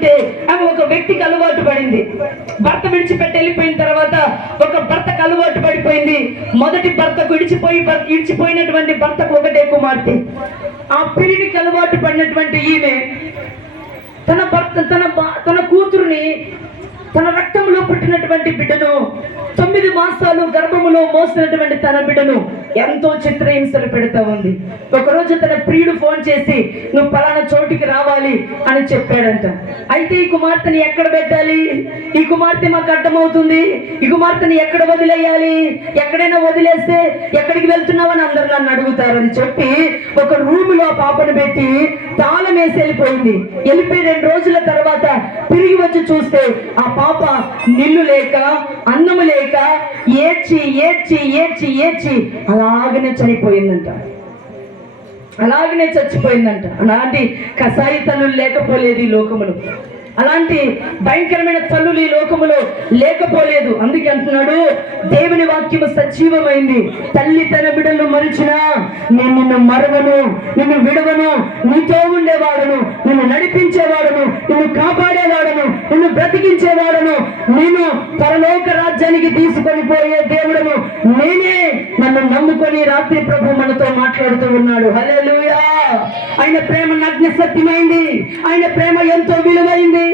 అంటే ఆమె ఒక వ్యక్తికి అలవాటు పడింది. భర్త విడిచిపెట్టి వెళ్ళిపోయిన తర్వాత ఒక భర్తకు అలవాటు పడిపోయింది. మొదటి భర్తకు విడిచిపోయి భర్త- విడిచిపోయినటువంటి భర్తకు ఒకటే కుమార్తె. ఆ పిల్లికి అలవాటు పడినటువంటి ఈమె తన భర్త తన తన కూతురుని తన రక్తంలో పుట్టినటువంటి బిడ్డను తొమ్మిది మాసాలు గర్భములో మోసినటువంటి తన బిడ్డను ఎంతో చిత్రహింసలు పెడతా ఉంది. ఒకరోజు తన ప్రియుడు ఫోన్ చేసి నువ్వు పలానా చోటికి రావాలి అని చెప్పాడంట. అయితే ఈ కుమార్తెని ఎక్కడ పెట్టాలి? ఈ కుమార్తె మాకు అడ్డమవుతుంది ఈ కుమార్తెని ఎక్కడ వదిలేయాలి? ఎక్కడైనా వదిలేస్తే ఎక్కడికి వెళ్తున్నావని అందరు నన్ను అడుగుతారని చెప్పి ఒక రూమ్లో ఆ పాపను పెట్టి తాళం వేసి వెళ్ళిపోయింది. వెళ్ళిపోయి రెండు రోజుల తర్వాత తిరిగి వచ్చి చూస్తే ఆ పాప నిల్లు లేక అన్నము లేక ఏడ్చి ఏడ్చి ఏడ్చి ఏడ్చి అలాగనే చనిపోయిందంట. అలాగనే చచ్చిపోయిందంట. అలాంటి కసాయి లేకపోలేదు ఈ లోకములు. అలాంటి భయంకరమైన తల్లులు ఈ లోకములో లేకపోలేదు. అందుకే అంటున్నాడు దేవుని వాక్యము సజీవమైంది. తల్లి తన బిడ్డలు మరిచినా నేను నిన్ను మరవను నిన్ను విడవను నీతో ఉండేవాడను నిన్ను నడిపించేవాడను నిన్ను కాపాడేవాడను నిన్ను బ్రతికించేవాడను నేను పరలోక రాజ్యానికి తీసుకొని పోయే దేవుడను నేనే నన్ను నమ్ముకొని రాత్రి ప్రభు మనతో మాట్లాడుతూ ఉన్నాడు. హల్లెలూయా. ఆయన ప్రేమ నగ్న సత్యమైంది ఆయన ప్రేమ ఎంతో విలువైంది.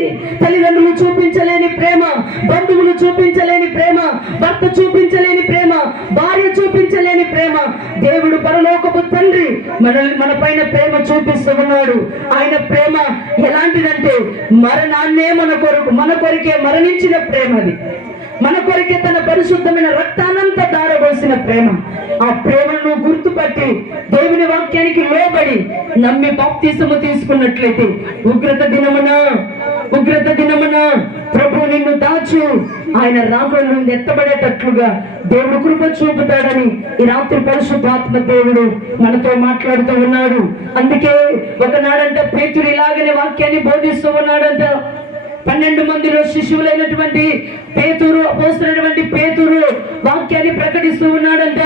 తల్లిదండ్రులు చూపించలేని ప్రేమ బంధువులు చూపించలేని ప్రేమ భర్త చూపించలేని ప్రేమ భార్య చూపించలేని ప్రేమ. దేవుడు పరలోకపు తండ్రి మన మన పైన ప్రేమ చూపిస్తూ ఉన్నాడు. ఆయన ప్రేమ ఎలాంటిదంటే మరణాన్నే మన కొరకు మన కొరికే మరణించిన ప్రేమ అది మన కొరికే తన పరిశుద్ధమైన రక్తానంతా దారబోసిన ప్రేమ. ఆ ప్రేమను గుర్తుపట్టి దేవుని వాక్యానికి లోబడి నమ్మి బాప్తీసము తీసుకున్నట్లయితే ఉగ్రత దినమున ఉగ్రత దినమున ప్రభు నిన్ను దాచు. ఆయన రాముడు నుండి ఎత్తబడేటట్లుగా దేవుడు కృప చూపుతాడని ఈ రాత్రి పరిశుద్ధాత్మ దేవుడు మనతో మాట్లాడుతూ ఉన్నాడు. అందుకే ఒకనాడంటే పేతుడు ఇలాగనే వాక్యాన్ని బోధిస్తూ ఉన్నాడంట. పన్నెండు మందిలో శిశువులైనటువంటి పేతురు పోస్తున్నటువంటి పేతురు వాక్యాన్ని ప్రకటిస్తూ ఉన్నాడంట.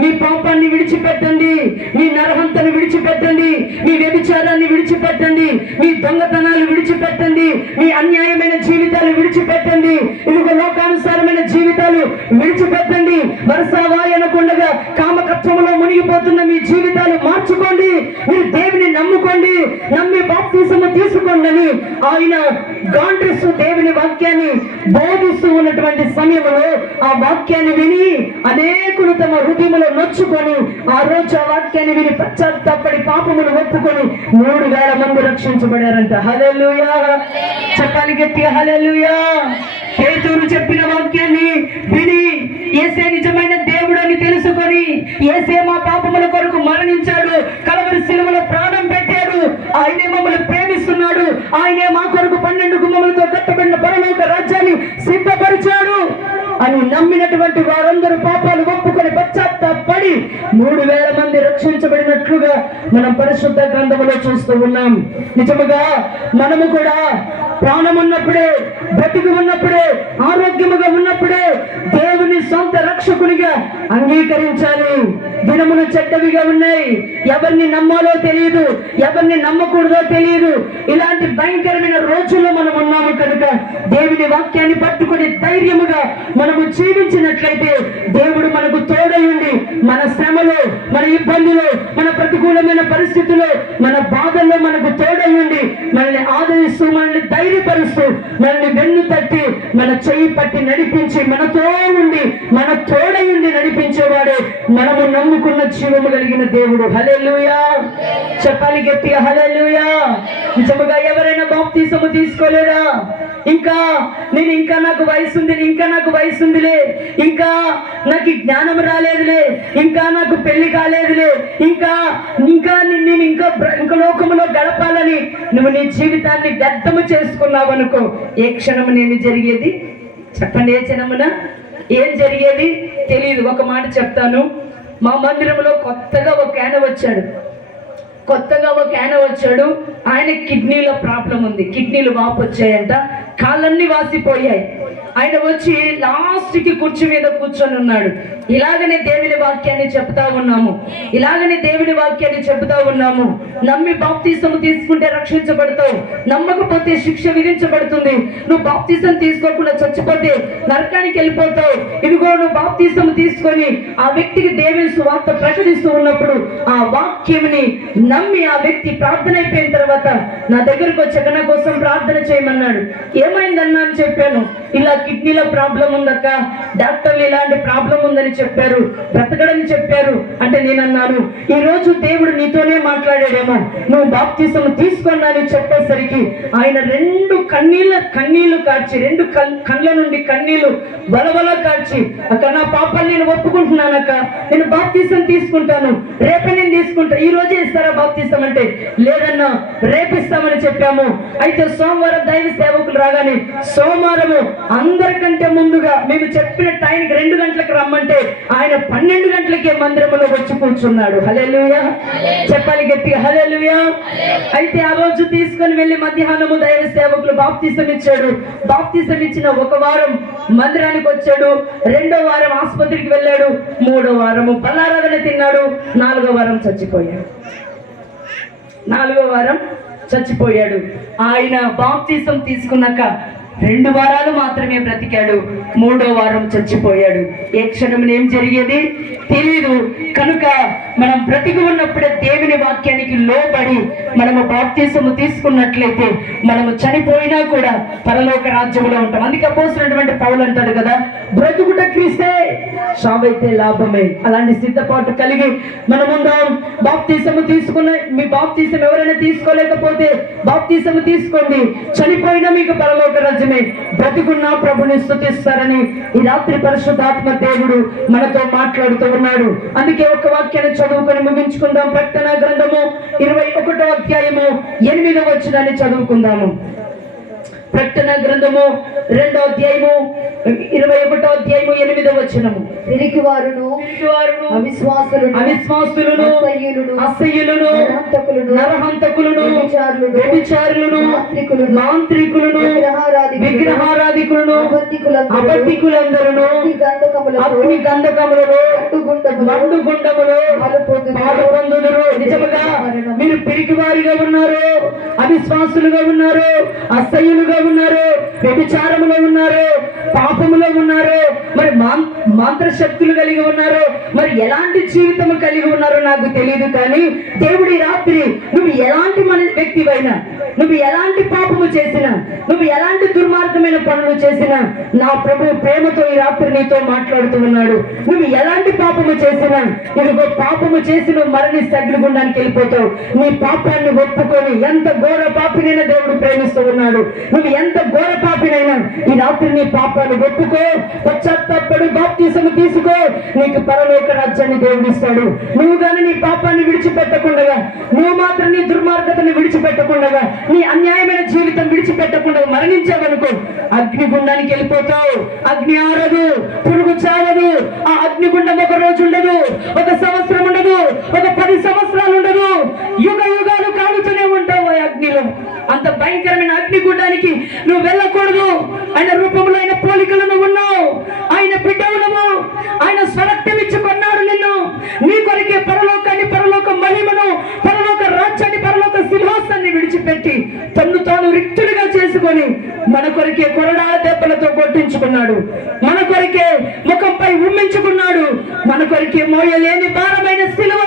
మీ పాపాన్ని విడిచిపెట్టండి మీ నరహంతను విడిచిపెట్టండి మీ వ్యభిచారాన్ని విడిచిపెట్టండి మీ దొంగతనాలు విడిచిపెట్టండి మీ అన్యాయమైన జీవితాలు విడిచిపెట్టండి. ఇదిగో లోకానుసారమైన జీవితాలు విడిచిపెట్టండి. వరుస వాయనకుండగా కామ మునిగిపోతున్న మీ జీవితాలు మార్చుకోండి. మీరు దేవుని నమ్ముకోండి. నమ్మి బాప్తీసము తీసుకోండి. అని ఆయన గాండ్రిస్తూ దేవుని వాక్యాన్ని బోధిస్తూ ఉన్నటువంటి సమయంలో ఆ వాక్యాన్ని విని అనేకులు తమ హృదయంలో నొచ్చుకొని ఆ రోజు ఆ వాక్యాన్ని విని పశ్చాత్తాపడి పాపములు ఒప్పుకొని మూడు వేల మంది రక్షించబడారంట. హల్లెలూయా. చెప్పాలి గట్టిగా హల్లెలూయా. పేతురు చెప్పిన వాక్యాన్ని విని ఏసే నిజమైన దేవుడు అని తెలుసుకొని ఏసే మా పాపముల కొరకు మరణించాడు. కలవరి శిలువలో ప్రాణం పెట్టాడు. ఆయనే మమ్మల్ని ప్రేమిస్తున్నాడు. ఆయనే మా కొరకు పన్నెండు గుమ్మములతో కట్టబడిన పరలోక రాజ్యాన్ని సిద్ధపరిచాడు అని నమ్మినటువంటి వారందరూ పాపాలు ఒప్పుకొని పశ్చాత్తాపడి మూడు వేల మంది రక్షించబడినట్లుగా మనం పరిశుద్ధ గ్రంథంలో చూస్తూ ఉన్నాం. నిజముగా మనము కూడా ప్రాణం ఉన్నప్పుడే బ్రతికి ఉన్నప్పుడే ఆరోగ్యముగా ఉన్నప్పుడే దేవుని సొంత రక్ష రక్షకునిగా అంగీకరించాలి. దినములు చెడ్డవిగా ఉన్నాయి. ఎవరిని నమ్మాలో తెలియదు ఎవరిని నమ్మకూడదో తెలియదు ఇలాంటి భయంకరమైన రోజుల్లో మనం ఉన్నాము కనుక దేవుని వాక్యాన్ని పట్టుకుని ధైర్యముగా మనము జీవించినట్లయితే దేవుడు మనకు తోడై మన శ్రమలో మన ఇబ్బందులు మన ప్రతికూలమైన పరిస్థితులు మన బాధల్లో మనకు తోడై మనల్ని ఆదరిస్తూ మనల్ని ధైర్యపరుస్తూ మనల్ని వెన్ను తట్టి మన చెయ్యి పట్టి నడిపించి మనతో ఉండి మన తోడై నుండి నడిపించేవాడే మనము నమ్ముకున్న జీవము కలిగిన దేవుడు. హలెలుయా చెప్పాలి గట్టిగా హలెలుయా నిజముగా ఎవరైనా బాప్తీసము తీసుకోలేదా ఇంకా నేను ఇంకా నాకు వయసు ఉంది ఇంకా నాకు వయసు ఉందిలే ఇంకా నాకు జ్ఞానం రాలేదులే. ఇంకా నాకు పెళ్ళి కాలేదులే. ఇంకా ఇంకా నేను ఇంకా బ్ర- ఇంకా లోకములో గడపాలని నువ్వు నీ జీవితాన్ని వ్యర్థము చేసుకున్నావు అనుకో ఏ క్షణమునేమి జరిగేది? చెప్పండి ఏ క్షణమున? ఏం జరిగేది? తెలియదు ఒక మాట చెప్తాను. మా మందిరంలో కొత్తగా ఒక ఆయన వచ్చాడు. కొత్తగా ఒక ఆయన వచ్చాడు. ఆయన కిడ్నీలో ప్రాబ్లం ఉంది. కిడ్నీలు వాపు వచ్చాయంట. కాళ్ళన్నీ వాసిపోయాయి. ఆయన వచ్చి లాస్ట్కి కుర్చీ మీద కూర్చొని ఉన్నాడు. ఇలాగనే దేవుని వాక్యాన్ని చెప్తా ఉన్నాము. ఇలాగనే దేవుని వాక్యాన్ని చెబుతా ఉన్నాము. నమ్మి బాప్తీసము తీసుకుంటే రక్షించబడతావు. నమ్మకపోతే శిక్ష విధించబడుతుంది. నువ్వు బాప్తీసం తీసుకోకుండా చచ్చిపోతే నరకానికి వెళ్ళిపోతావు. ఇదిగో నువ్వు బాప్తీసం తీసుకొని ఆ వ్యక్తికి దేవుని సువార్త ప్రకటిస్తూ ఉన్నప్పుడు ఆ వాక్యముని నమ్మి ఆ వ్యక్తి ప్రార్థన అయిపోయిన తర్వాత నా దగ్గరకు వచ్చాక నా కోసం ప్రార్థన చేయమన్నాడు. ఏమైందన్నా అని చెప్పాను. ఇలా కిడ్నీలో ప్రాబ్లం ఉందక్క. డాక్టర్లు ఇలాంటి ప్రాబ్లం ఉందని చెప్పారు బ్రతకడని చెప్పారు అంటే నేను అన్నాను ఈ రోజు దేవుడు నీతోనే మాట్లాడాడేమో. నువ్వు బాప్తీసం తీసుకున్నాను చెప్పేసరికి ఆయన రెండు కన్నీళ్ళ కన్నీళ్ళు కార్చి రెండు కళ్ళ నుండి కన్నీళ్ళు వలవల కార్చి అక్క నా పాపాన్ని నేను ఒప్పుకుంటున్నానక్క. నేను బాప్తీసం తీసుకుంటాను. రేపే నేను తీసుకుంటా. ఈ రోజే ఇస్తారా బాప్తీసం? అంటే లేదన్నా రేపిస్తామని చెప్పాము. అయితే సోమవారం దైవ సేవకులు రాగానే సోమవారము అందరికంటే ముందుగా మేము చెప్పిన టైంకి రెండు గంటలకు రమ్మంటే ఆయన పన్నెండు గంటలకే మందిరంలో వచ్చి కూర్చున్నాడు. హల్లెలూయా. చెప్పాలి గట్టిగా హల్లెలూయా. అయితే ఆ రోజు తీసుకొని వెళ్ళి మధ్యాహ్నము దైవ సేవకులు బాప్తీసం ఇచ్చాడు. బాప్తీసం ఇచ్చిన ఒక వారం మందిరానికి వచ్చాడు. రెండో వారం ఆసుపత్రికి వెళ్ళాడు. మూడో వారము పల్లారాధన తిన్నాడు. నాలుగో వారం చచ్చిపోయాడు. నాలుగో వారం చచ్చిపోయాడు. ఆయన బాప్తీసం తీసుకున్నాక రెండు వారాలు మాత్రమే బ్రతికాడు. మూడో వారం చచ్చిపోయాడు. ఏ క్షణం ఏం జరిగేది? తెలియదు కనుక మనం బ్రతికి ఉన్నప్పుడే దేవుని వాక్యానికి లోబడి మనము బాప్తీసము తీసుకున్నట్లయితే మనము చనిపోయినా కూడా పరలోక రాజ్యంలో ఉంటాం. అందుకే పోసినటువంటి పౌలు అంటాడు కదా బ్రతుకుట క్రీస్తే సావైతే లాభమే. అలాంటి సిద్ధపాటు కలిగి మనముందాం బాప్తీసము తీసుకున్న మీ బాప్తీసం ఎవరైనా తీసుకోలేకపోతే బాప్తీసము తీసుకోండి. చనిపోయినా మీకు పరలోక రాజ్యమే. బ్రతికున్నా ప్రభుని స్థుతిస్తారని ఈ రాత్రి పరిశుద్ధాత్మ దేవుడు మనతో మాట్లాడుతూ ఉన్నాడు. అందుకే ఒక వాక్యాన్ని చదువుకొని ముగించుకుందాం. ప్రకటన గ్రంథము ఇరవై ఒకటో అధ్యాయము ఎనిమిదవ వచ్చినాన్ని చదువుకుందాము. ప్రకటన గ్రంథము రెండో అధ్యాయము ఇరవై ఒకటో అధ్యాయము ఎనిమిదవ వచనము. పిరికి వారును పిరికివారును, అవిశ్వాసులను అవిశ్వాసులను అసహ్యులను, అసహ్యులను నరహంతకులను, నరహంతకులను వ్యభిచారులను, వ్యభిచారులను మాంత్రికులను, మాంత్రికులను విగ్రహారాధికులను, విగ్రహారాధికులను అబద్ధికులందరూ, అగ్ని గంధకములను మండు గుండములు పాలుపొందుదురు. పాలుపొందుదురు. నిజముగా మీరు పిరికివారిగా ఉన్నారు అవిశ్వాసులుగా ఉన్నారు అసహ్యులుగా ఉన్నారు వ్యభిచారములో ఉన్నారు పాపములో ఉన్నారు మరి మాం- మంత్ర శక్తులు కలిగి ఉన్నారు మరి ఎలాంటి జీవితం కలిగి ఉన్నారో నాకు తెలియదు కానీ దేవుడి రాత్రి నువ్వు ఎలాంటి మన వ్యక్తివైనా నువ్వు ఎలాంటి పాపము చేసినా నువ్వు ఎలాంటి దుర్మార్గమైన పనులు చేసినా నా ప్రభు ప్రేమతో ఈ రాత్రి నీతో మాట్లాడుతూ ఉన్నాడు. నువ్వు ఎలాంటి పాపము చేసినా ఇదిగో పాపము చేసి నువ్వు మరణిస్తే వెళ్ళిపోతావు. నీ పాపాన్ని ఒప్పుకొని ఎంత ఘోర పాపినైనా దేవుడు ప్రేమిస్తూ ఉన్నాడు. నువ్వు ఎంత ఘోర పాపినైనా ఈ రాత్రి నీ పాపాన్ని ఒప్పుకో పశ్చాత్తాపడు బాప్తీసము తీసుకో. నీకు పరలోక రాజ్యాన్ని దేవుడు ఇస్తాడు. నువ్వు గాని నీ పాపాన్ని విడిచిపెట్టకుండా నువ్వు మాత్రం నీ దుర్మార్గతను విడిచిపెట్టకుండా నీ అన్యాయమైన జీవితం విడిచిపెట్టకుండా మరణించావనుకో అగ్నిగుండానికి వెళ్ళిపోతావు. అగ్ని ఆరదు పురుగు చావదు ఆ అగ్నిగుండం ఒక రోజు ఉండదు ఒక సంవత్సరం ఉండదు ఒక పది సంవత్సరాలు ఉండదు. యుగ యుగాలు కాలుతూనే ఉంటావు అగ్నిలో. అంత భయంకరమైన అగ్నిగుండానికి నువ్వు వెళ్ళకూడదు. ఆయన రూపంలో ఆయన పోలికలు ఉన్నావు. ఆయన బిడ్డవులము ఆయన స్వరక్తం ఇచ్చి కొన్నాడు నిన్ను. నీ కొరికే పరలోకాన్ని పరలోక మహిమను పరలోక రాజ్యాన్ని పరలోక సింహాసాన్ని విడిచిపెట్టి తన్ను తాను రిక్తుడిగా చేసుకొని మన కొరికే కొరడా దెబ్బలతో కొట్టించుకున్నాడు. మన శిలువపై ఉమ్మించుకున్నాడు. మన కొరికే మోయలేని భారమైన శిలువ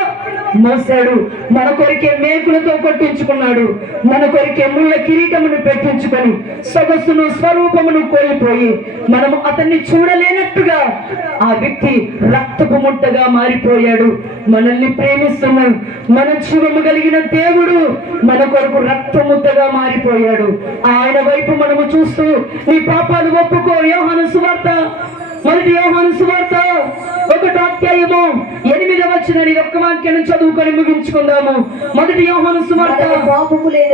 మోసాడు మన కొరికే మేకులతో కొట్టించుకున్నాడు. మన కొరికే ముళ్ళ కిరీటమును పెట్టించుకొని సొగసును స్వరూపమును కోల్పోయి మనము అతన్ని చూడలేనట్టుగా ఆ వ్యక్తి రక్తపు ముట్టగా మారిపోయాడు. మనల్ని ప్రేమిస్తున్న మన జీవము కలిగిన దేవుడు మన కొరకు రక్తముద్దగా మారిపోయాడు. ఆయన వైపు మనము చూస్తూ నీ పాపాలు ఒప్పుకో యోహాను సువార్త. మొదటి యోహాను సువార్త ఒకటో అధ్యాయము ఎనిమిదవ వచ్చిన ఒక్క వాక్యాన్ని చదువుకొని ముగించుకుందాము. మొదటి యోహాను సువార్త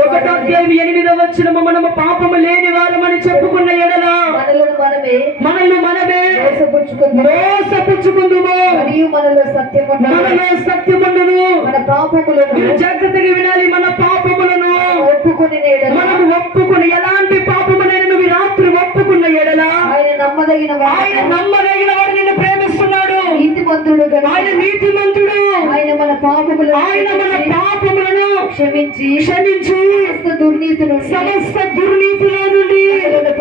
ఒకటో అధ్యాయం ఎనిమిదవ వచ్చినము మనము పాపము లేని వారమని చెప్పుకున్న ఎడల మనలను మనమే మోసపుచ్చుకుందుము. మరియు మనలో సత్యముండదు. మనలో సత్యముండును మన పాపములను జాగ్రత్తగా వినాలి మన పాపములను. ఒప్పుకొని మనము ఒప్పుకుని ఎలాంటి నమ్మదగిన ఆయన నమ్మదగిన వాడు నిన్ను ప్రేమిస్తున్నాడు. ఇంటి నీతిమంతుడు ఆయన నీతిమంతుడు ఆయన మన పాపములను ఆయన మన పాపములను క్షమించి. క్షమించి. సమస్త దుర్నీతి నుండి సమస్త దుర్నీతిలో నుండి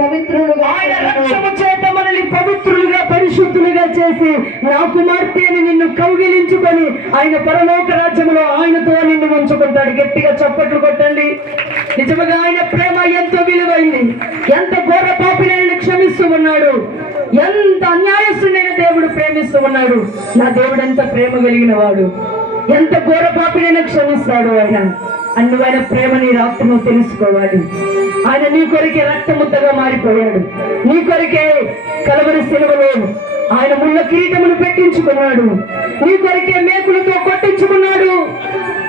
పవిత్రులుగా ఆయన. రక్షణ చేత మనల్ని పవిత్రులుగా పరిశుద్ధులుగా చేసి నా కుమార్తెని నిన్ను కౌగిలించుకొని ఆయన పరలోక రాజ్యములో ఆయనతో నిన్ను ఉంచుకుంటాడు. గట్టిగా చప్పట్లు కొట్టండి. నిజముగా ఆయన ప్రేమ ఎంతో విలువైంది. ఎంత ఉన్నాడు. ఎంత అన్యాయస్తుడైన దేవుడు ప్రేమిస్తూ ఉన్నాడు. నా దేవుడు ఎంత ప్రేమ కలిగిన వాడు ఎంత ఘోర పాపినైనా క్షమిస్తాడు ఆయన. అన్నువైన ప్రేమని రాత్రి నువ్వు తెలుసుకోవాలి. ఆయన నీ కొరికే రక్తముద్దగా మారిపోయాడు. నీ కొరికే కలవరి సెలవులో ఆయన ముళ్ళ కిరీటములు పెట్టించుకున్నాడు. నీ కొరికే మేకులతో కొట్టించుకున్నాడు.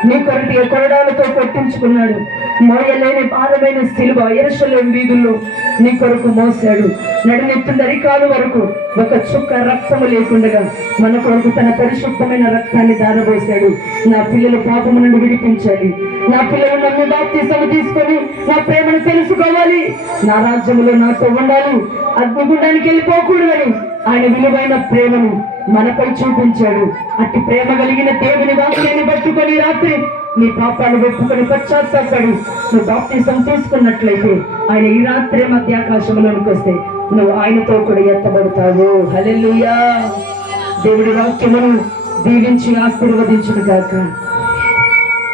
నీ కొరికే కొరడాలతో కొట్టించుకున్నాడు. మోయలేని భారమైన శిలువ ఎరసలేని వీధుల్లో నీ కొరకు మోసాడు. నడినెత్తు నరికాలు వరకు ఒక చుక్క రక్తము లేకుండగా మన కొరకు తన పరిశుభ్రమైన రక్తాన్ని దారబోసాడు. నా పిల్లలు పాపము నుండి విడిపించాలి. నా పిల్లలు నన్ను బాప్తీసము తీసుకొని నా ప్రేమను తెలుసుకోవాలి. నా రాజ్యములో నాతో ఉండాలి. అగ్నిగుండానికి వెళ్ళిపోకూడదని ఆయన విలువైన ప్రేమను మనపై చూపించాడు. అట్టి ప్రేమ కలిగిన దేవుని వాక్యాన్ని పట్టుకొని రాత్రి నీ పాపాలు పెట్టుకొని పశ్చాత్తాపడి నువ్వు బాప్తీసం తీసుకున్నట్లయితే ఆయన ఈ రాత్రి మధ్యాకాశంలోనికి వస్తే నువ్వు ఆయనతో కూడా ఎత్తబడతావు. హలెలుయా దేవుడి వాక్యమును దీవించి ఆశీర్వదించును కాక